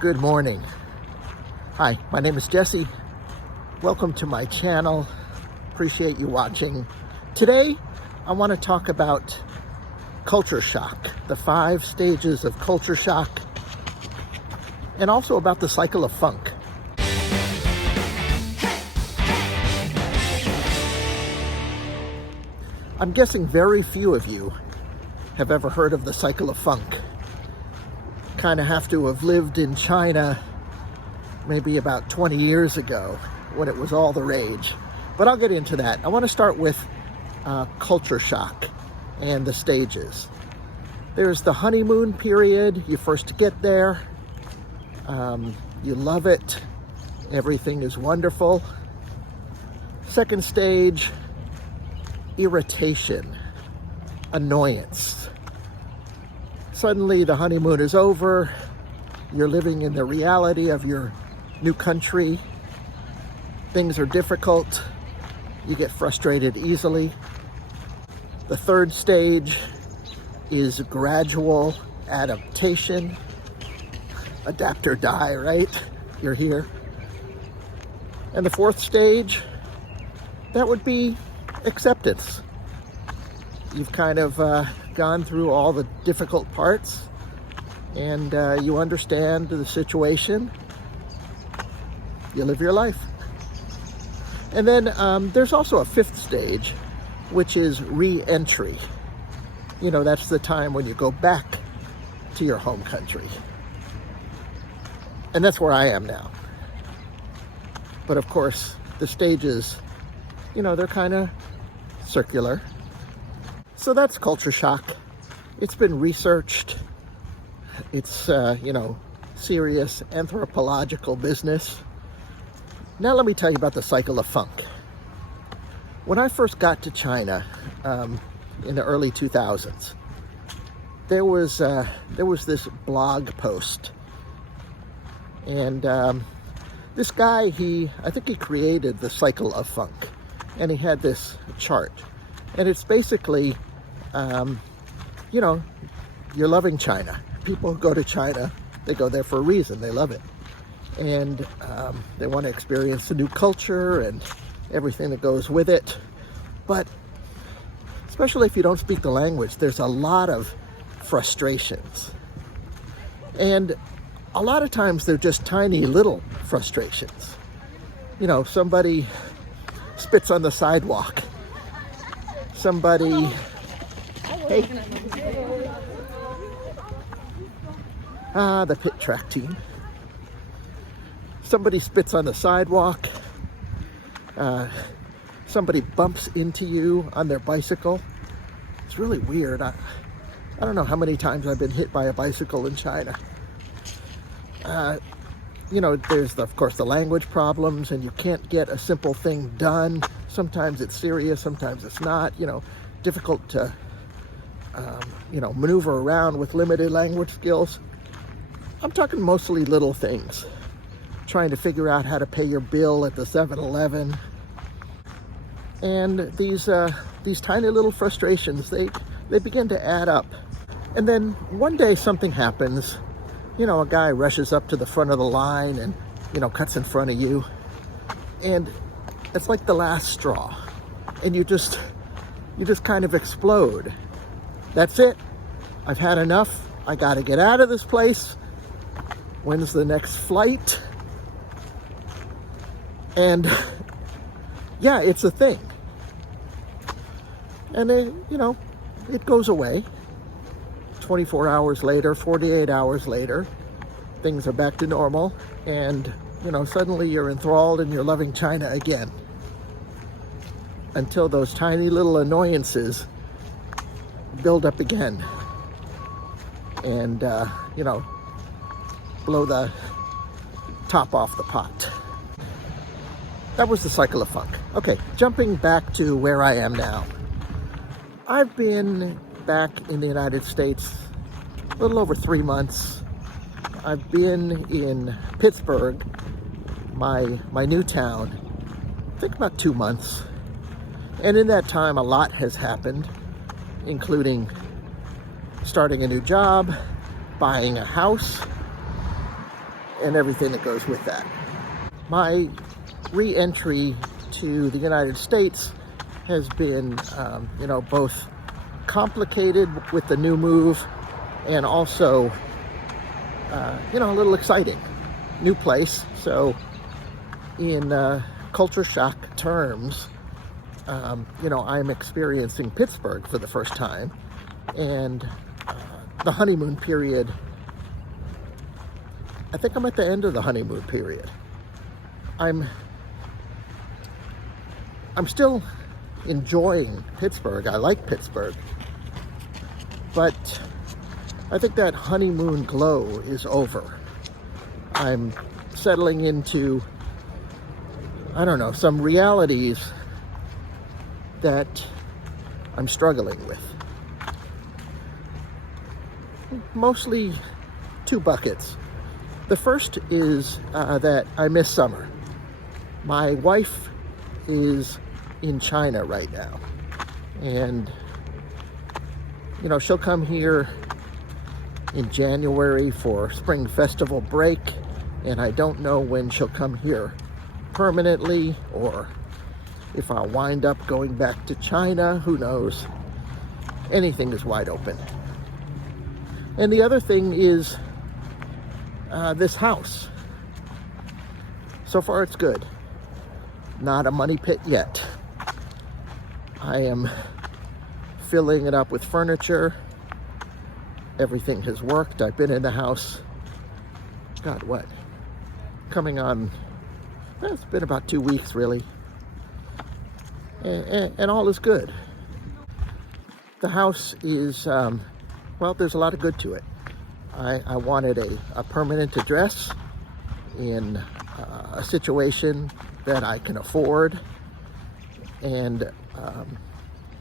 Good morning. Hi, my name is Jesse. Welcome to my channel. Appreciate you watching. Today, I want to talk about culture shock, the 5 stages of culture shock, and also about the cycle of funk. I'm guessing very few of you have ever heard of the cycle of funk. Kind of have to have lived in China maybe about 20 years ago when it was all the rage. But I'll get into that. I want to start with culture shock and the stages. There's the honeymoon period. You first get there. You love it. Everything is wonderful. Second stage, irritation, annoyance. Suddenly the honeymoon is over. You're living in the reality of your new country. Things are difficult. You get frustrated easily. The third stage is gradual adaptation. Adapt or die, right? You're here. And the fourth stage, that would be acceptance. You've kind of gone through all the difficult parts and you understand the situation. You live your life. And then there's also a fifth stage, which is re-entry. You know, that's the time when you go back to your home country. And that's where I am now. But of course, the stages, you know, they're kind of circular. So that's culture shock. It's been researched. It's, serious anthropological business. Now let me tell you about the cycle of funk. When I first got to China in the early 2000s, there was this blog post. And this guy, I think he created the cycle of funk. And he had this chart. And it's basically, you're loving China. People who go to China, they go there for a reason. They love it. And they want to experience the new culture and everything that goes with it. But especially if you don't speak the language, there's a lot of frustrations. And a lot of times they're just tiny little frustrations. You know, somebody spits on the sidewalk. Somebody, hey, the pit track team. Somebody spits on the sidewalk. Somebody bumps into you on their bicycle. It's really weird. I don't know how many times I've been hit by a bicycle in China. There's, of course, the language problems, and you can't get a simple thing done. Sometimes it's serious, sometimes it's not. Difficult to, maneuver around with limited language skills. I'm talking mostly little things. Trying to figure out how to pay your bill at the 7-Eleven. And these tiny little frustrations, they begin to add up. And then one day something happens. A guy rushes up to the front of the line and, cuts in front of you. And it's like the last straw. And you just kind of explode. That's it. I've had enough. I got to get out of this place. When's the next flight? And yeah, it's a thing. And it goes away. 24 hours later, 48 hours later, things are back to normal. And, suddenly you're enthralled and you're loving China again. Until those tiny little annoyances build up again. And, blow the top off the pot. That was the cycle of funk. Okay, jumping back to where I am now. I've been back in the United States a little over 3 months. I've been in Pittsburgh, my new town, I think about 2 months. And in that time, a lot has happened, including starting a new job, buying a house, and everything that goes with that. My re-entry to the United States has been, both complicated with the new move and also, a little exciting. New place. So in culture shock terms, I'm experiencing Pittsburgh for the first time, and the honeymoon period, I think I'm at the end of the honeymoon period. I'm still enjoying Pittsburgh. I like Pittsburgh, but I think that honeymoon glow is over. I'm settling into, some realities that I'm struggling with. Mostly two buckets. The first is that I miss summer. My wife is in China right now, and she'll come here in January for spring festival break, and I don't know when she'll come here permanently, or if I'll wind up going back to China. Who knows? Anything is wide open. And the other thing is this house. So far it's good. Not a money pit yet. I am filling it up with furniture. Everything has worked. I've been in the house, coming on, it's been about 2 weeks really. And all is good. The house is, there's a lot of good to it. I wanted a permanent address in a situation that I can afford. And,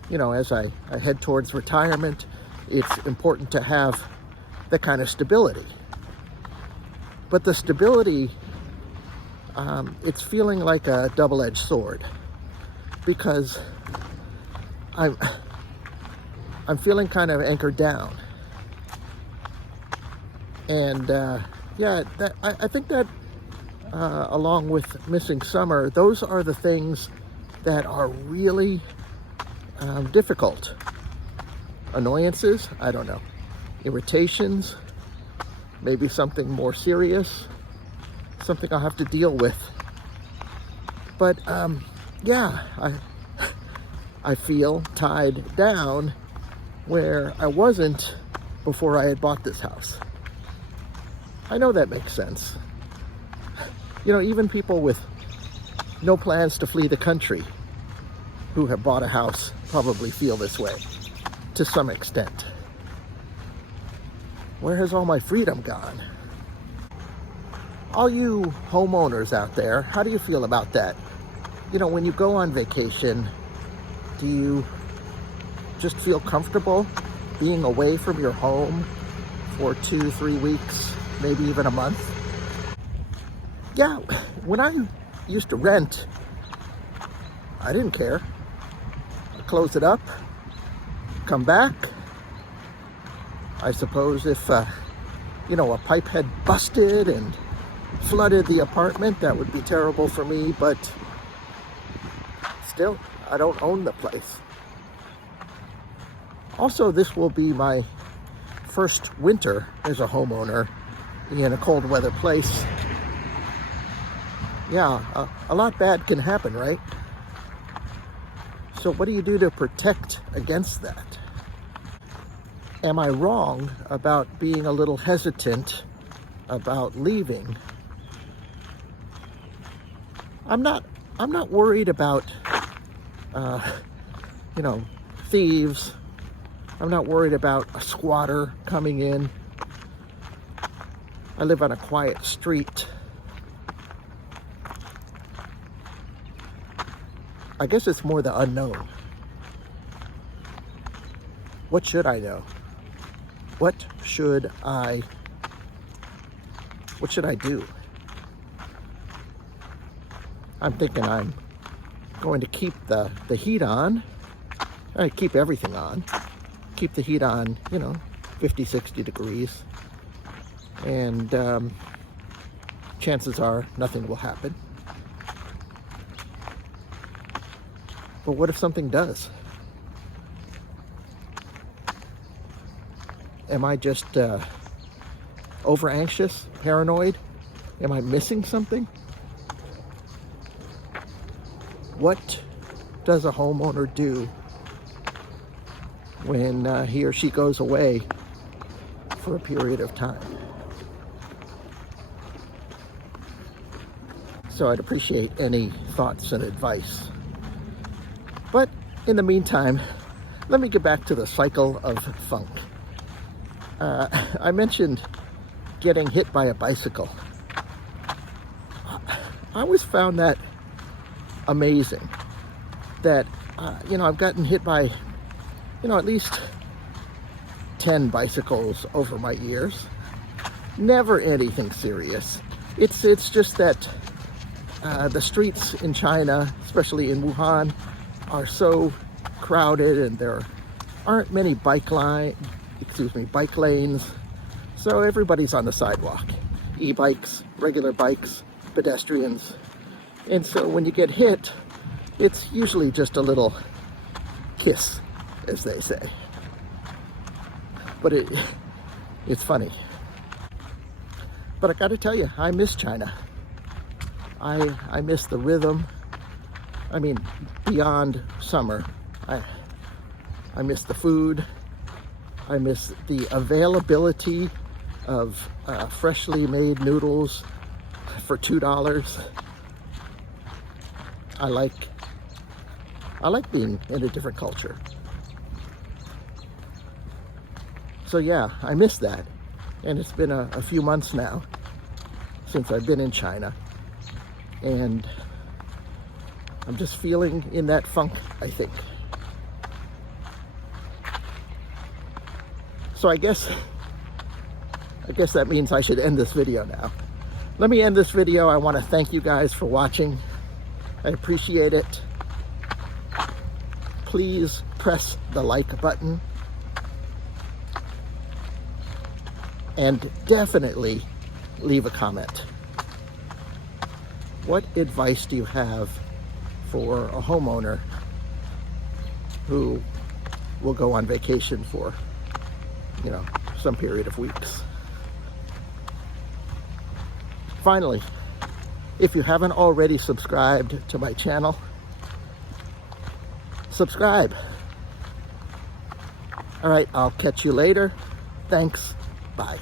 as I head towards retirement, it's important to have that kind of stability. But the stability, it's feeling like a double-edged sword, because I'm feeling kind of anchored down. And I think that along with missing summer, those are the things that are really difficult. Annoyances, I don't know. Irritations, maybe something more serious, something I'll have to deal with. But I feel tied down where I wasn't before I had bought this house. I know that makes sense. Even people with no plans to flee the country who have bought a house probably feel this way to some extent. Where has all my freedom gone? All you homeowners out there, how do you feel about that? When you go on vacation, do you just feel comfortable being away from your home for 2-3 weeks, maybe even a month? Yeah, when I used to rent, I didn't care. I'd close it up, come back. I suppose if, a pipe had busted and flooded the apartment, that would be terrible for me, but still, I don't own the place. Also, this will be my first winter as a homeowner in a cold weather place. Yeah, a lot bad can happen, right? So what do you do to protect against that? Am I wrong about being a little hesitant about leaving? I'm not worried about, thieves. I'm not worried about a squatter coming in. I live on a quiet street. I guess it's more the unknown. What should I know? What should I do? I'm thinking I'm going to keep the heat on. I keep everything on. Keep the heat on, 50, 60 degrees. And chances are nothing will happen. But what if something does? Am I just over anxious, paranoid? Am I missing something? What does a homeowner do when he or she goes away for a period of time? So I'd appreciate any thoughts and advice. But in the meantime, let me get back to the cycle of funk. I mentioned getting hit by a bicycle. I always found that amazing that, I've gotten hit by, at least 10 bicycles over my years. Never anything serious. It's just that the streets in China, especially in Wuhan, are so crowded and there aren't many bike lanes. So everybody's on the sidewalk. E-bikes, regular bikes, pedestrians. And so when you get hit, it's usually just a little kiss, as they say. But it's funny. But I gotta tell you, I miss China. I miss the rhythm. I mean, beyond summer, I miss the food. I miss the availability of freshly made noodles for $2. I like being in a different culture. So yeah, I miss that. And it's been a few months now since I've been in China. And I'm just feeling in that funk, I think. So I guess that means I should end this video now. Let me end this video. I want to thank you guys for watching. I appreciate it. Please press the like button. And definitely leave a comment. What advice do you have for a homeowner who will go on vacation for, some period of weeks? Finally, if you haven't already subscribed to my channel, subscribe. All right, I'll catch you later. Thanks. Bye.